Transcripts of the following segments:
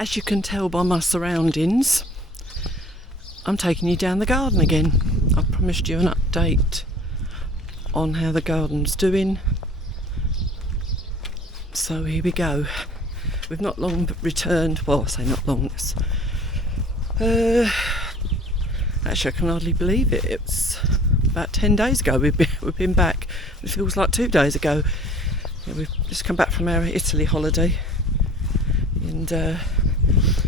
As you can tell by my surroundings, I'm taking you down the garden again. I promised you an update on how the garden's doing. So here we go. We've not long returned, well I say not long, actually I can hardly believe it. It's about 10 days ago we've been back. It feels like 2 days ago. Yeah, we've just come back from our Italy holiday, and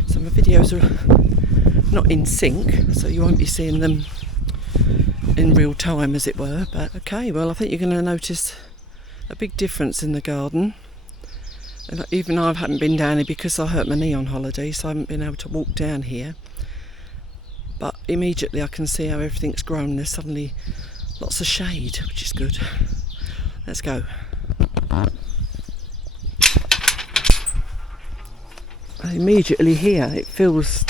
some of the videos are not in sync, so you won't be seeing them in real time, as it were. But okay, well I think you're going to notice a big difference in the garden. And even I haven't been down here because I hurt my knee on holiday, so I haven't been able to walk down here. But immediately I can see how everything's grown. There's suddenly lots of shade, which is good. Let's go. Immediately here it feels,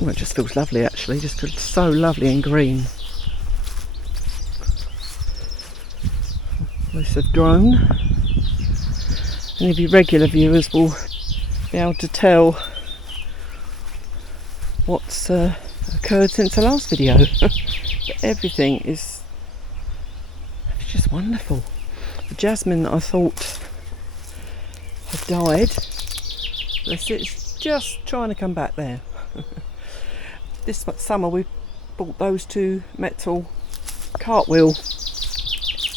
well, it just feels lovely actually. It just feels so lovely and green. Most have grown. Any of you regular viewers will be able to tell what's occurred since the last video. But everything is just wonderful. The jasmine that I thought had died, it's just trying to come back there. This summer we bought those 2 metal cartwheel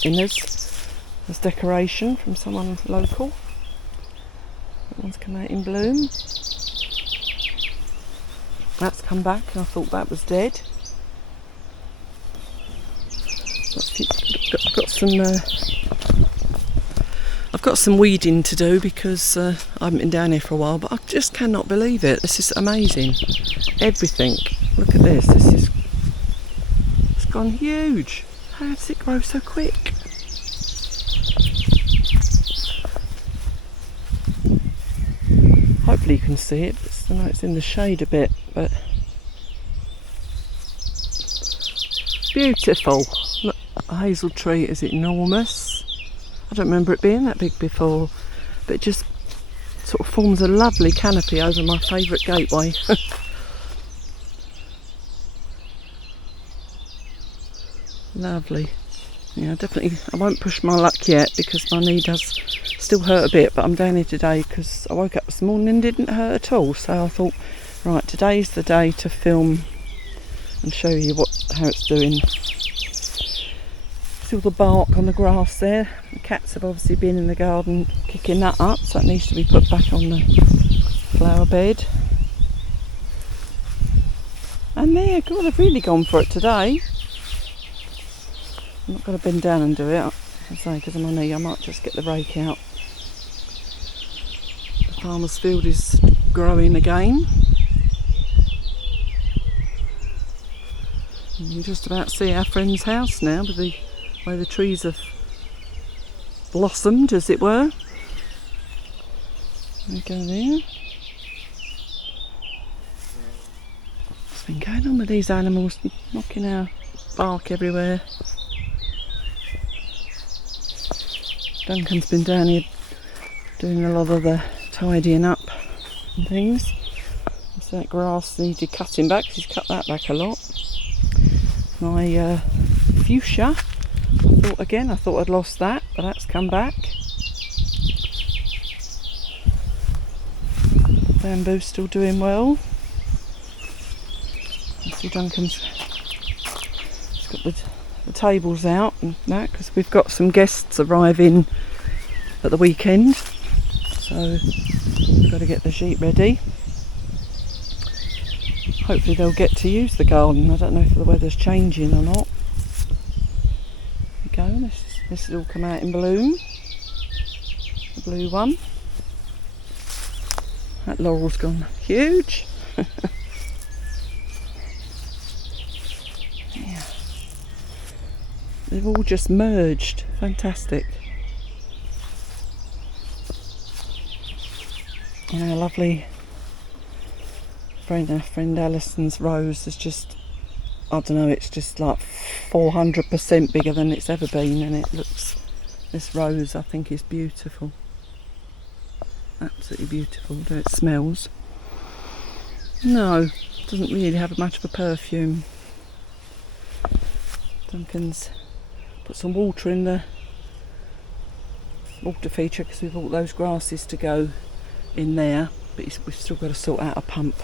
inners as decoration from someone local. That one's come out in bloom. That's come back, and I thought that was dead. I've got some weeding to do because I haven't been down here for a while, but I just cannot believe it. This is amazing. Everything. Look at this. It's gone huge. How does it grow so quick? Hopefully you can see it. I know it's in the shade a bit, but beautiful. Look, a hazel tree is enormous. I don't remember it being that big before, but it just sort of forms a lovely canopy over my favourite gateway. Lovely. Yeah, definitely. I won't push my luck yet because my knee does still hurt a bit, but I'm down here today because I woke up this morning and it didn't hurt at all. So I thought, right, today's the day to film and show you how it's doing. See all the bark on the grass there. The cats have obviously been in the garden kicking that up, so it needs to be put back on the flower bed. And there, God, I've really gone for it today. I'm not going to bend down and do it, I say, because of my knee. I might just get the rake out. The farmer's field is growing again. And you can just about see our friend's house now, with the way the trees have blossomed, as it were. There we go there. What's been going on with these animals, knocking our bark everywhere? Duncan's been down here doing a lot of the tidying up and things. So that grass needed cutting back, he's cut that back a lot. My fuchsia, I thought I'd lost that, but that's come back. The bamboo's still doing well. I see Duncan's got the tables out and that, because we've got some guests arriving at the weekend, so we've got to get the sheep ready. Hopefully they'll get to use the garden. I don't know if the weather's changing or not. There we go, this has all come out in bloom, the blue one. That laurel's gone huge. Yeah. They've all just merged. Fantastic. And our lovely our friend Alison's rose is just, I don't know, it's just like 400% bigger than it's ever been, and it looks, this rose I think is beautiful. absolutely beautiful, though it smells. No, doesn't really have much of a perfume. Duncan's put some water in the water feature because we've bought those grasses to go in there, but we've still got to sort out a pump.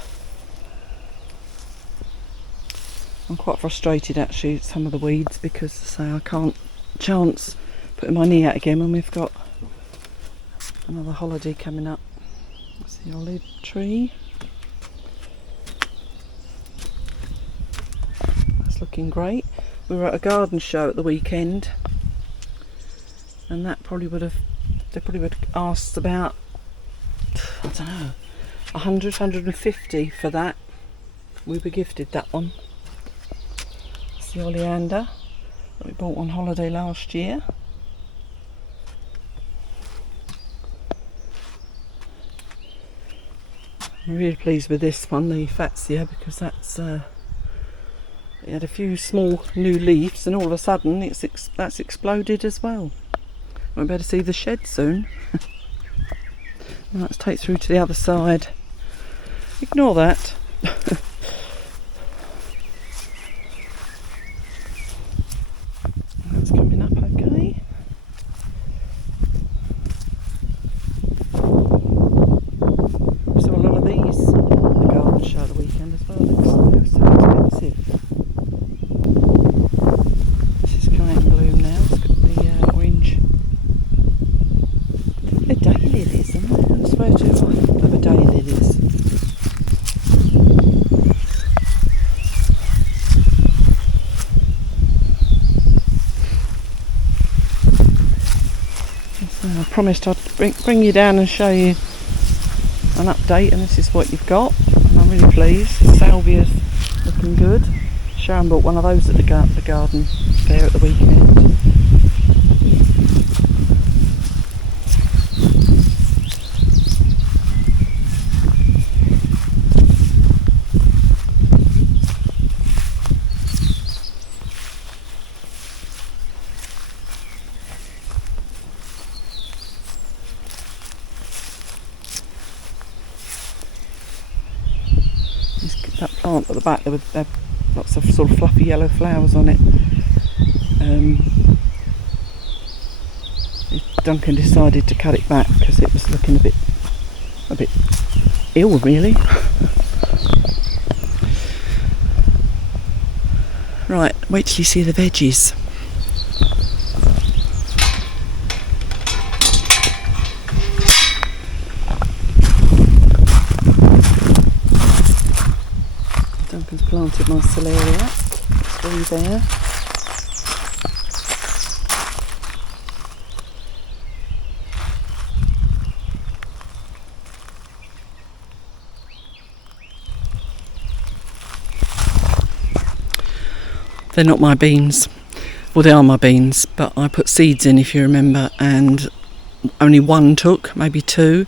I'm quite frustrated actually at some of the weeds because say I can't chance putting my knee out again when we've got another holiday coming up. That's the olive tree. That's looking great. We were at a garden show at the weekend, and they probably would have asked about, I don't know, 100, 150 for that. We were gifted that one. It's the oleander that we bought on holiday last year. I'm really pleased with this one, the Fatsia, because that's it had a few small new leaves, and all of a sudden that's exploded as well. We'll better see the shed soon. Let's take through to the other side. Ignore that. That's coming up okay. We saw a lot of these at the garden show at the weekend as well. They're so expensive. This is coming in bloom now. It's got the orange. They're daylilies, aren't they? I swear to you, I love a daylilies. So I promised I'd bring you down and show you an update, and this is what you've got. And I'm really pleased. The salvia's looking good. Sharon bought one of those at the garden fair at the weekend. That plant at the back, there were lots of sort of fluffy yellow flowers on it. Duncan decided to cut it back because it was looking a bit ill, really. Right, wait till you see the veggies. Duncan's planted my celeriac. It's all there. They're not my beans. Well, they are my beans, but I put seeds in, if you remember, and only one took, maybe two.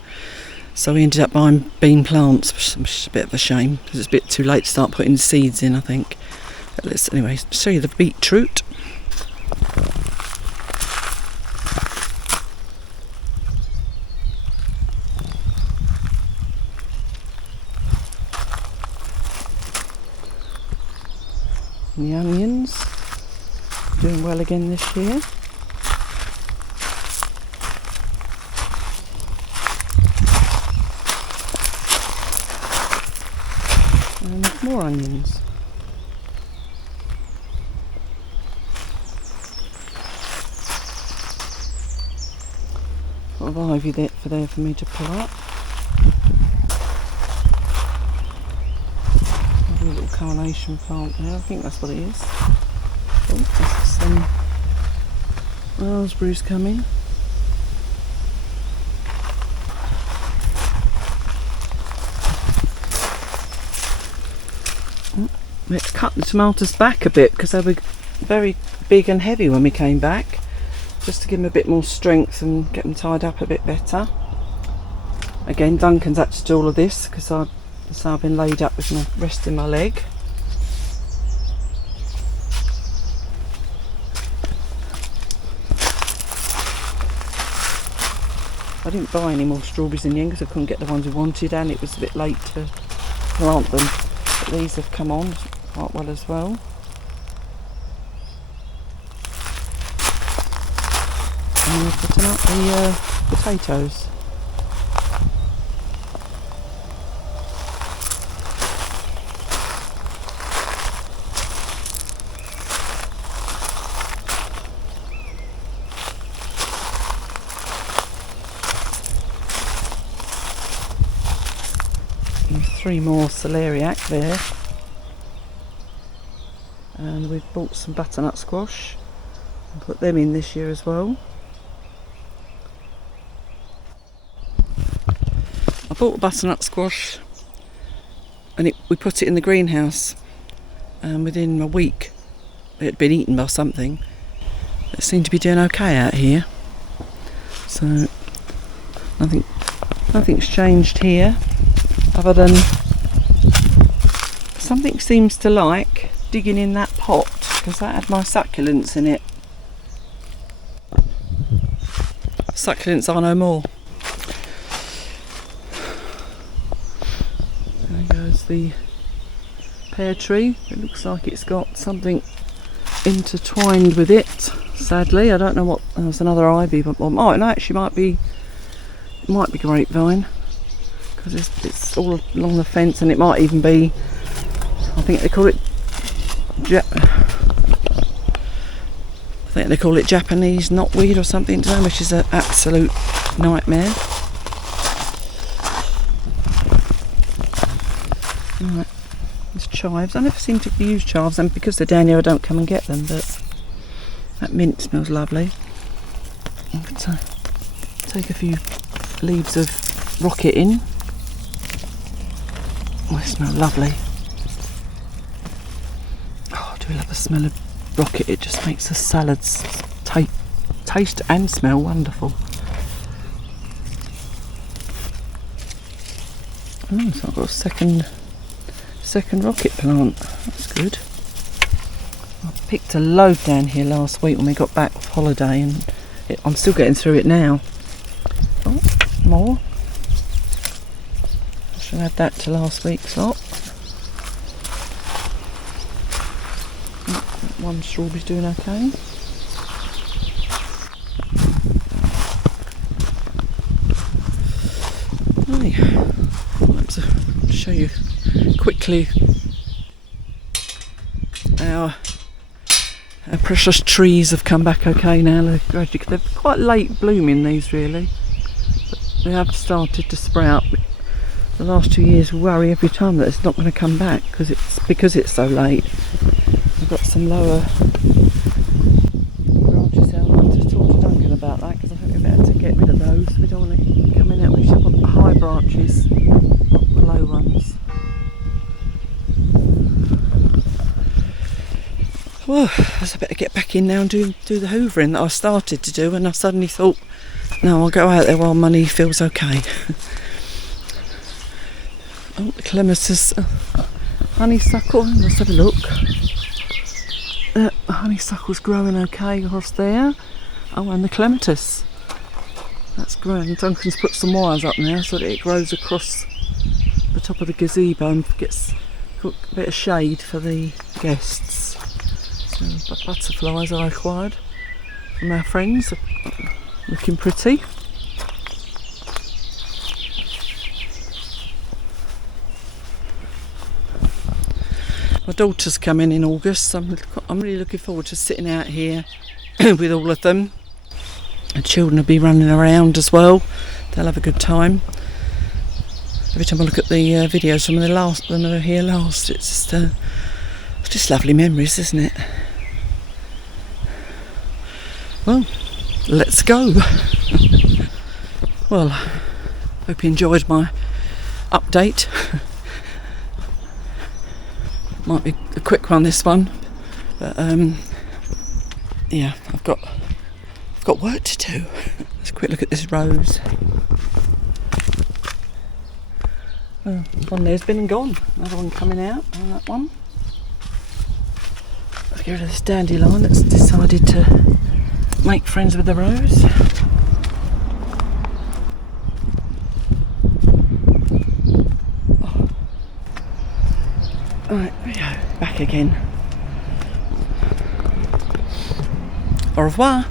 So we ended up buying bean plants, which is a bit of a shame because it's a bit too late to start putting seeds in, I think. But let's anyway show you the beetroot. And the onions, doing well again this year. And more onions. Lot of ivy there for me to pull up. A little carnation plant there, I think that's what it is. Oh, there's some raspberries coming. We had to cut the tomatoes back a bit because they were very big and heavy when we came back, just to give them a bit more strength and get them tied up a bit better. Again, Duncan's had to do all of this because I've been laid up with my resting my leg. I didn't buy any more strawberries in the end because I couldn't get the ones we wanted, and it was a bit late to plant them. But these have come on quite well as well. And we're putting up the potatoes. And 3 more celeriac there. And we've bought some butternut squash and put them in this year as well. I bought a butternut squash and we put it in the greenhouse, and within a week it had been eaten by something. It seemed to be doing okay out here, so nothing's changed here other than something seems to like digging in that pot because that had my succulents in it. Succulents are no more. There goes the pear tree. It looks like it's got something intertwined with it, sadly. I don't know what. There's another ivy, but no, actually it might be grapevine because it's all along the fence, and it might even be, I think they call it Japanese knotweed or something, which is an absolute nightmare. Right, there's chives. I never seem to use chives, and because they're down here I don't come and get them, but that mint smells lovely. I'm going to take a few leaves of rocket in. Oh, they smell lovely. Oh, I do love the smell of rocket. It just makes the salads taste and smell wonderful. Oh, so I've got a second rocket plant. That's good. I picked a load down here last week when we got back off holiday, and I'm still getting through it now. Oh, more. I should add that to last week's lot. One strawberry's doing okay. Right. I'll show you quickly our precious trees have come back okay now. They're quite late blooming, these really, but they have started to sprout. The last 2 years we worry every time that it's not going to come back because it's so late. I've got some lower branches there. I'd like to talk to Duncan about that because I think we're better to get rid of those. We don't want it coming out. We should want the high branches, not the low ones. Well, I better get back in now and do the hoovering that I started to do, and I suddenly thought, no, I'll go out there while money feels okay. Oh, the clematis, honeysuckle, let's have a look. The honeysuckle's growing okay across there. Oh, and the clematis, that's growing. Duncan's put some wires up now so that it grows across the top of the gazebo and gets a bit of shade for the guests. So the butterflies I acquired from our friends are looking pretty. My daughter's coming in August, so I'm really looking forward to sitting out here with all of them. The children will be running around as well. They'll have a good time. Every time I look at the videos from when they were here last, it's just lovely memories, isn't it? Well, let's go. Well, hope you enjoyed my update. Might be a quick one, this one, but yeah, I've got work to do. Let's quick look at this rose. One there's been and gone. Another one coming out on that one. Let's get rid of this dandelion that's decided to make friends with the rose. Right, we go back again. Au revoir.